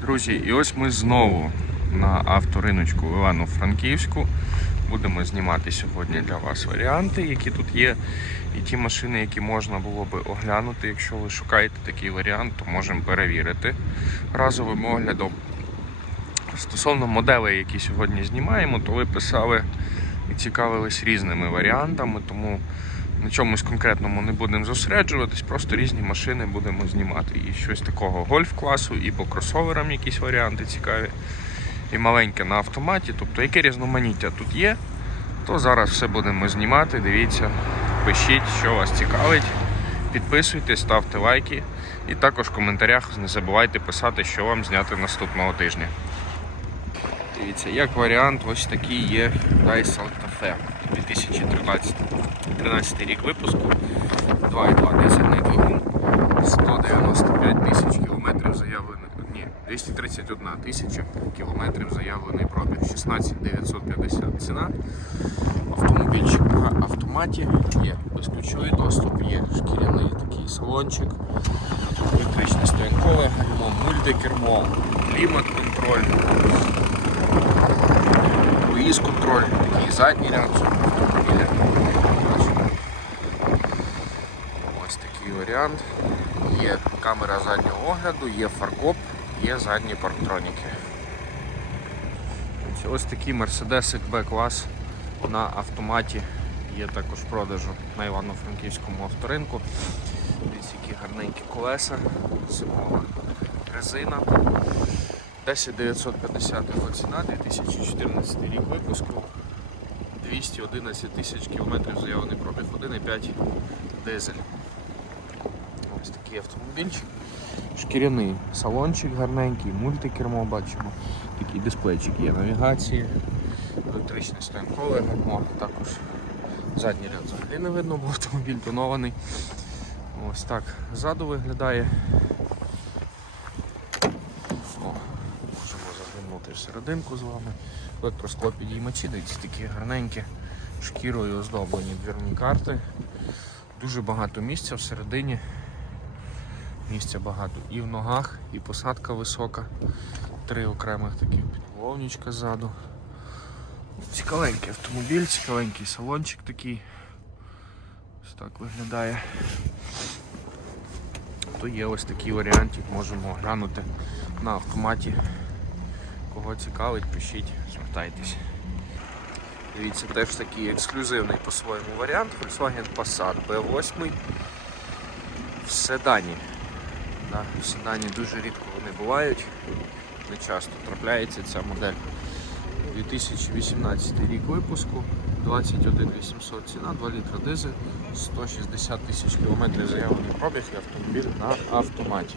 Друзі, і ось ми знову на авториночку в Івано-Франківську. Будемо знімати сьогодні для вас варіанти, які тут є, і ті машини, які можна було би оглянути. Якщо ви шукаєте такий варіант, то можемо перевірити разовим оглядом. Стосовно моделей, які сьогодні знімаємо, то ви писали і цікавились різними варіантами, тому на чомусь конкретному не будемо зосереджуватись, просто різні машини будемо знімати. І щось такого гольф-класу, і по кросоверам якісь варіанти цікаві, і маленьке на автоматі. Тобто, яке різноманіття тут є, то зараз все будемо знімати. Дивіться, пишіть, що вас цікавить. Підписуйтесь, ставте лайки. І також в коментарях не забувайте писати, що вам зняти наступного тижня. Дивіться, як варіант, ось такий є Hyundai Santa Fe 2013 13 рік випуску. 2,2 дизельний двигун, 195 тисяч кілометрів заявлений. Ні, 231 тисяча кілометрів заявлений пробіг, 16 950 ціна. Автомобільчик на автоматі є безключовий доступ, є шкіряний такий салончик, електричне стоянкове гальмо, мультикермо, клімат-контроль, круїз контроль, такий задній ряд автомобіля. Ось такий варіант. Є камера заднього огляду, є фаркоп, є задні парктроніки. Ось- Ось такий Mercedes B клас на автоматі є також в продажу на Івано-Франківському авторинку. Дивіться, які гарненькі колеса, зимова резина. 10950 його ціна, 2014 рік випуску, 211 тисяч кілометрів заявлений пробіг, 1,5 дизель. Ось такий автомобільчик. Шкіряний салончик гарненький, мультикермо бачимо, такий дисплейчик є навігації, електричне стоянкове гальмо, також задній ряд взагалі не видно, бо автомобіль тонований. Ось так ззаду виглядає. О, можемо заглянути всерединку з вами. Електроскло підіймачі, дивіться, такі гарненькі шкірою оздоблені двірні карти. Дуже багато місця всередині. Місця багато і в ногах, і посадка висока. Три окремих таких підголовничка ззаду. Цікавенький автомобіль, цікавенький салончик такий. Ось так виглядає. То є ось такий варіантик, можемо оглянути на автоматі. Кого цікавить, пишіть, звертайтесь. Дивіться, теж такий ексклюзивний по-своєму варіант. Volkswagen Passat B8 в седані. Да, в седані дуже рідко вони бувають, не часто трапляється ця модель. 2018 рік випуску, 21 800 ціна, 2 літра дизель, 160 тисяч кілометрів заявлений пробіг і автомобіль на автоматі.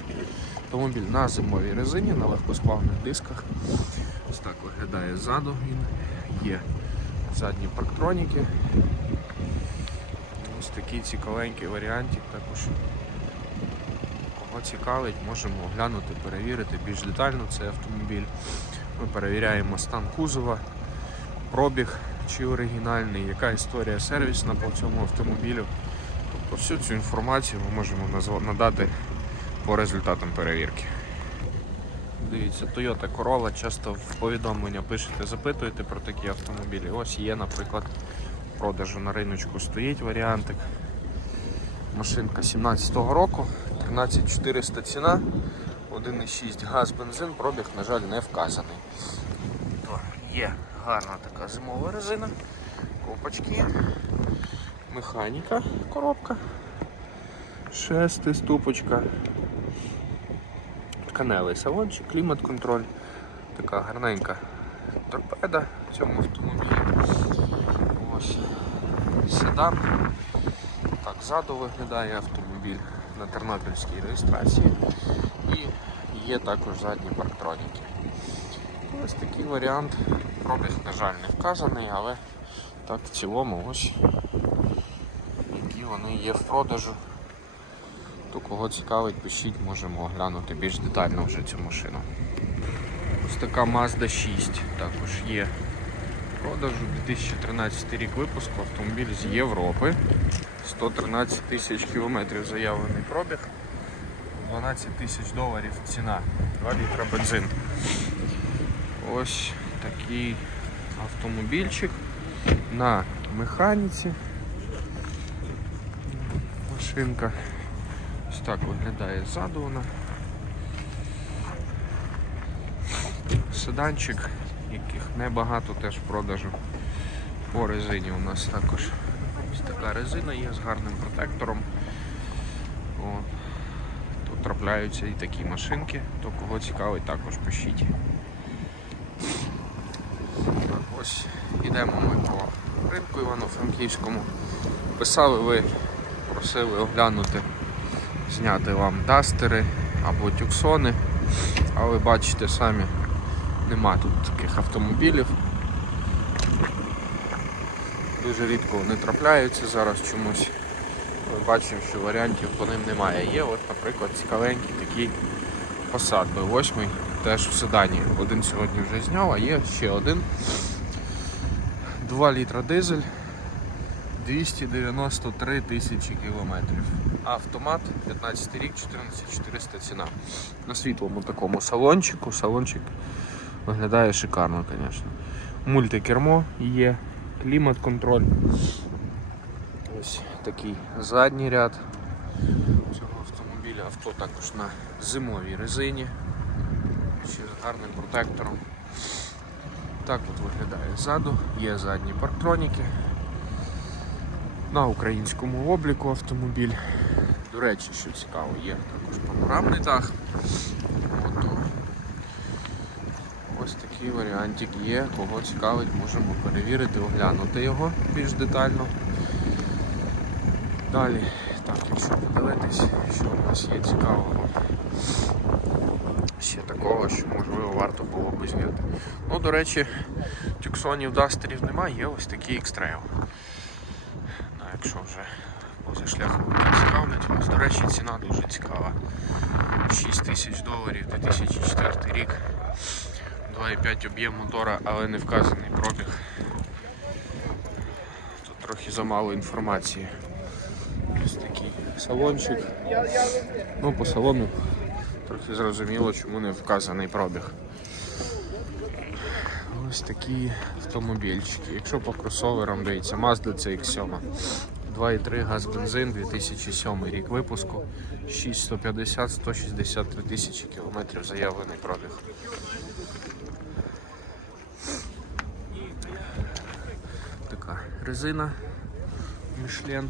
Автомобіль на зимовій резині, на легкосплавних дисках. Ось так виглядає ззаду він. Є задні парктроніки. Ось такий цікавенький варіантик також. Кого цікавить, можемо оглянути, перевірити більш детально цей автомобіль. Ми перевіряємо стан кузова, пробіг чи оригінальний, яка історія сервісна по цьому автомобілю. Тобто всю цю інформацію ми можемо надати по результатам перевірки. Дивіться, Toyota Corolla, часто в повідомлення пишете, запитуєте про такі автомобілі. Ось є, наприклад, в продажу на риночку стоїть варіантик. Машинка 17-го року, 13400 ціна, 1,6 газ, бензин, пробіг, на жаль, не вказаний. Є гарна така зимова резина, ковпачки, механіка, коробка, шестиступочка, тканевий салончик, клімат-контроль, така гарненька торпеда в цьому автомобілі. Ось седан. Так, ззаду виглядає автомобіль на тернопільській реєстрації і є також задні парктроніки. Ось такий варіант. Пробіг, на жаль, не вказаний, але так в цілому ось які вони є в продажу. То кого цікавить, пишіть, можемо оглянути більш детально вже цю машину. Ось така Mazda 6 також є в продажу 2013 рік випуску, автомобіль з Європи. 113 тисяч кілометрів заявлений пробіг. 12 тисяч доларів ціна. 2 літра бензин. Ось такий автомобільчик на механіці. Машинка. Ось так виглядає ззаду вона. Седанчик, яких небагато теж в продажу. По резині у нас також ось така резина є з гарним протектором. О, тут трапляються і такі машинки, то кого цікавить, також пишіть. Так, ось ідемо ми по ринку Івано-Франківському. Писали ви, просили оглянути, зняти вам дастери або тюксони, але бачите самі, нема тут таких автомобілів. Дуже рідко вони трапляються зараз чомусь. Ми бачимо, що варіантів по ним немає. Є, от, наприклад, цікавенький такий Passat B8, теж в седані. Один сьогодні вже зняв, а є ще один. 2 літра дизель, 293 тисячі кілометрів. Автомат 15 рік, 14400 ціна. На світлому такому салончику. Салончик виглядає шикарно, звісно. Мультикермо є, клімат-контроль. Ось такий задній ряд цього автомобіля. Авто також на зимовій резині. Ще з гарним протектором. Так от виглядає ззаду, є задні парктроніки. На українському обліку автомобіль. До речі, що цікаво, є також панорамний дах. От. Ось такий варіантик є. Кого цікавить, можемо перевірити, оглянути його більш детально. Далі, так, якщо подивитись, що у нас є цікавого. Ще такого, що можливо варто було би зняти. Ну, до речі, тюксонів дастерів немає, є ось такий екстрейл. Якщо вже поза шляхом цікавлять вас. До речі, ціна дуже цікава. 6 тисяч доларів 2004 рік. 2,5 об'єм мотора, але не вказаний пробіг. Тут трохи замало інформації. Ось такий салончик. Ну, по салону трохи зрозуміло, чому не вказаний пробіг. Ось такі автомобільчики. Якщо по кросоверам дивіться, Mazda CX-7. 2,3 газ бензин, 2007 рік випуску, 6150 163 тисячі кілометрів заявлений пробіг. Така резина Michelin.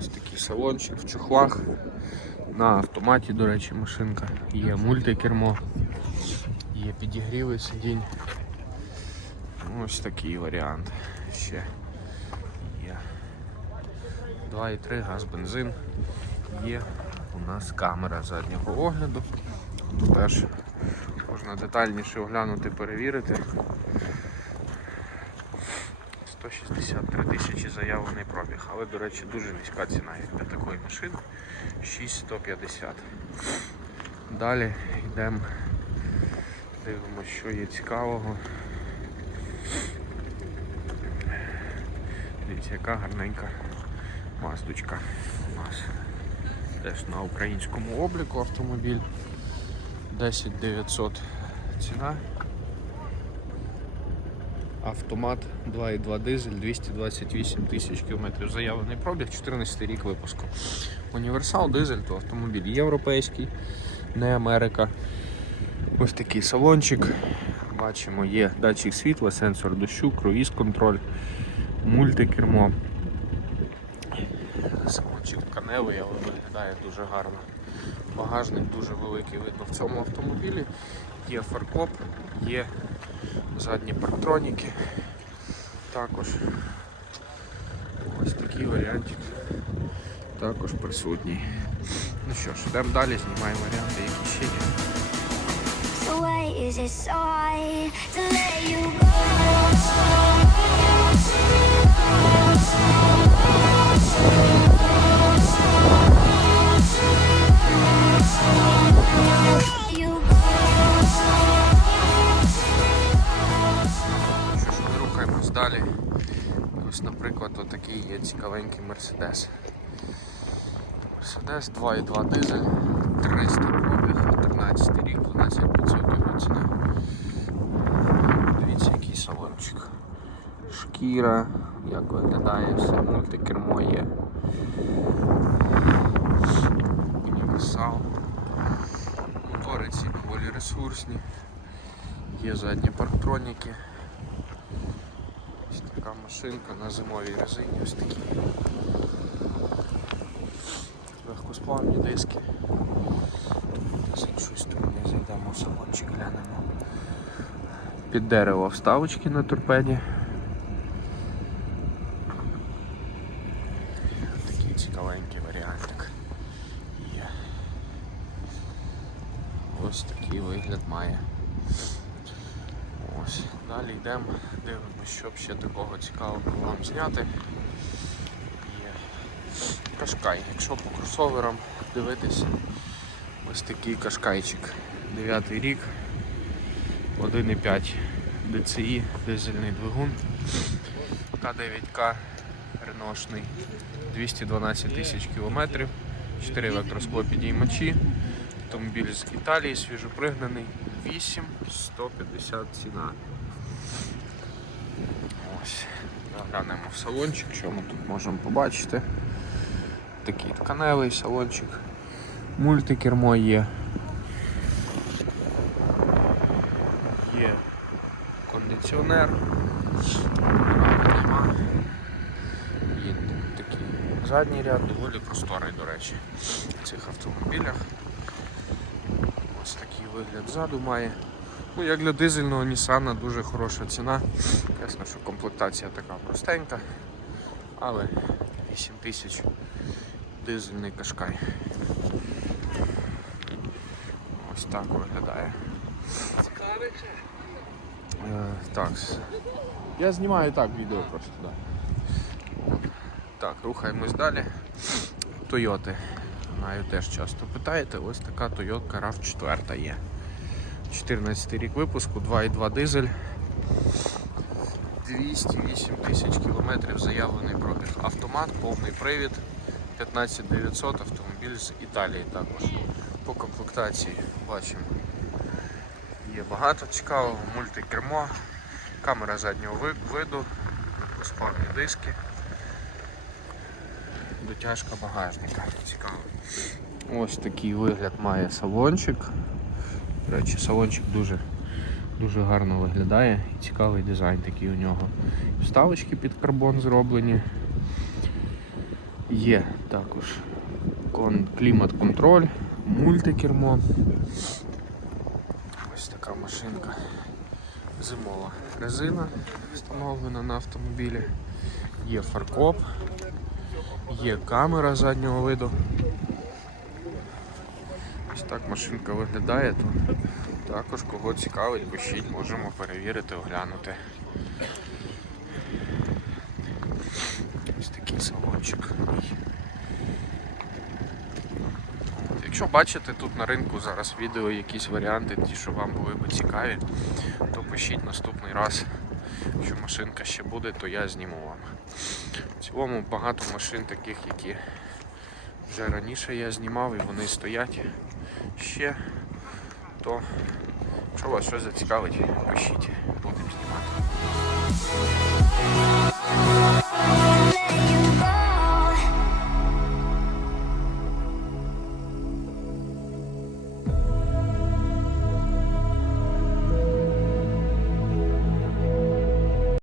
Ось такий салончик в чохлах. На автоматі, до речі, машинка. Є мультикермо, є підігріви сидінь. Ось такий варіант. Ще 2,3 газ бензин. Є у нас камера заднього огляду. Тут теж можна детальніше оглянути, перевірити. 163 тисячі заявлений пробіг, але, до речі, дуже низька ціна для такої машини 6150. Далі йдемо, дивимося, що є цікавого. Дивіться, яка гарненька маздочка у нас. Теж на українському обліку автомобіль 10900 ціна. Автомат 2,2 дизель, 228 тисяч кілометрів заявлений пробіг, 14 рік випуску. Універсал дизель то автомобіль європейський, не Америка. Ось такий салончик. Бачимо, є датчик світла, сенсор дощу, круїз контроль, мультикермо. Салончик але виглядає дуже гарно. Багажник дуже великий видно в цьому автомобілі. Є фаркоп, є задні парктроніки. Також ось такий варіантик також присутній. Ну що ж, йдемо далі, знімаємо варіанти, які ще є. Is it so hard to let you go? Мерседес. Мерседес 2.2 дизель, 300 пробіг, 13 рік, 12% його ціна. Дивіться, який салончик. Шкіра, як виглядає все, мультикермо є. Універсал. Мотори ці доволі ресурсні. Є задні парктроніки. Така машинка на зимовій резині ось такі. Легкосплавні диски. З іншої сторони зайдемо в салончик, глянемо. Під дерево вставочки на торпеді. Такий цікавенький варіантик. Є. Ось такий вигляд має. Ось. Далі йдемо, дивимося, що ще такого цікавого вам зняти. Є кашкай. Якщо по кросоверам дивитися, ось такий кашкайчик. 9 рік, 1,5 DCI, дизельний двигун. К9К реношний, 212 тисяч кілометрів, 4 електроскло підіймачі. Автомобіль з Італії, свіжопригнаний, 8 150 ціна. Ось, заглянемо в салончик, що ми тут можемо побачити. Такий тканевий салончик. Мультикермо є. Є кондиціонер. Є такий задній ряд, доволі просторий, до речі, в цих автомобілях. Ось такий вигляд ззаду має. Ну, як для дизельного Nissan дуже хороша ціна. Ясно, що комплектація така простенька, але 8 тисяч дизельний кашкай. Ось так виглядає. Е, так. Я знімаю так відео просто. Да. Так, рухаємось далі. Тойоти. Знаю, теж часто питаєте. Ось така Toyota RAV4 є. 14 рік випуску, 2,2 дизель. 208 тисяч кілометрів заявлений пробіг. Автомат, повний привід, 15900, автомобіль з Італії також. По комплектації бачимо. Є багато цікавого, мультикермо, камера заднього виду, спорні диски, дотяжка багажника. Цікаво. Ось такий вигляд має салончик. Речі, салончик дуже, дуже гарно виглядає і цікавий дизайн такий у нього. Вставочки під карбон зроблені. Є також клімат-контроль, мультикермо. Ось така машинка. Зимова резина встановлена на автомобілі. Є фаркоп, є камера заднього виду. Так машинка виглядає, то також кого цікавить, пишіть, можемо перевірити, оглянути. Ось такий салончик. Якщо бачите тут на ринку зараз відео, якісь варіанти, ті, що вам були б цікаві, то пишіть наступний раз. Якщо машинка ще буде, то я зніму вам. В цілому багато машин таких, які вже раніше я знімав і вони стоять ще, то що вас щось зацікавить, пишіть, будемо знімати.